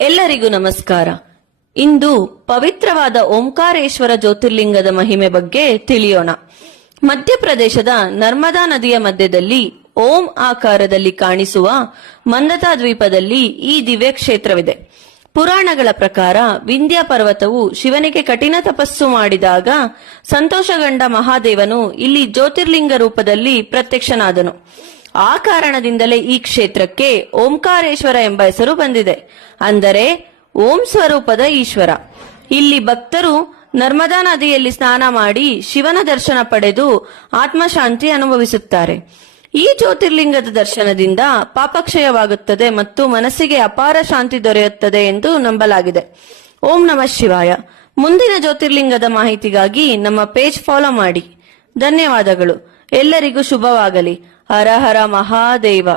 ಎಲ್ಲರಿಗೂ ನಮಸ್ಕಾರ. ಇಂದು ಪವಿತ್ರವಾದ ಓಂಕಾರೇಶ್ವರ ಜ್ಯೋತಿರ್ಲಿಂಗದ ಮಹಿಮೆ ಬಗ್ಗೆ ತಿಳಿಯೋಣ. ಮಧ್ಯಪ್ರದೇಶದ ನರ್ಮದಾ ನದಿಯ ಮಧ್ಯದಲ್ಲಿ ಓಂ ಆಕಾರದಲ್ಲಿ ಕಾಣಿಸುವ ಮಂದತಾ ದ್ವೀಪದಲ್ಲಿ ಈ ದಿವ್ಯ ಕ್ಷೇತ್ರವಿದೆ. ಪುರಾಣಗಳ ಪ್ರಕಾರ ವಿಂಧ್ಯ ಪರ್ವತವು ಶಿವನಿಗೆ ಕಠಿಣ ತಪಸ್ಸು ಮಾಡಿದಾಗ ಸಂತೋಷಗೊಂಡ ಮಹಾದೇವನು ಇಲ್ಲಿ ಜ್ಯೋತಿರ್ಲಿಂಗ ರೂಪದಲ್ಲಿ ಪ್ರತ್ಯಕ್ಷನಾದನು. ಆ ಕಾರಣದಿಂದಲೇ ಈ ಕ್ಷೇತ್ರಕ್ಕೆ ಓಂಕಾರೇಶ್ವರ ಎಂಬ ಹೆಸರು ಬಂದಿದೆ. ಅಂದರೆ ಓಂ ಸ್ವರೂಪದ ಈಶ್ವರ. ಇಲ್ಲಿ ಭಕ್ತರು ನರ್ಮದಾ ನದಿಯಲ್ಲಿ ಸ್ನಾನ ಮಾಡಿ ಶಿವನ ದರ್ಶನ ಪಡೆದು ಆತ್ಮಶಾಂತಿ ಅನುಭವಿಸುತ್ತಾರೆ. ಈ ಜ್ಯೋತಿರ್ಲಿಂಗದ ದರ್ಶನದಿಂದ ಪಾಪಕ್ಷಯವಾಗುತ್ತದೆ ಮತ್ತು ಮನಸ್ಸಿಗೆ ಅಪಾರ ಶಾಂತಿ ದೊರೆಯುತ್ತದೆ ಎಂದು ನಂಬಲಾಗಿದೆ. ಓಂ ನಮಃ ಶಿವಾಯ. ಮುಂದಿನ ಜ್ಯೋತಿರ್ಲಿಂಗದ ಮಾಹಿತಿಗಾಗಿ ನಮ್ಮ ಪೇಜ್ ಫಾಲೋ ಮಾಡಿ. ಧನ್ಯವಾದಗಳು. ಎಲ್ಲರಿಗೂ ಶುಭವಾಗಲಿ. ಹರ ಹರ ಮಹಾದೇವ.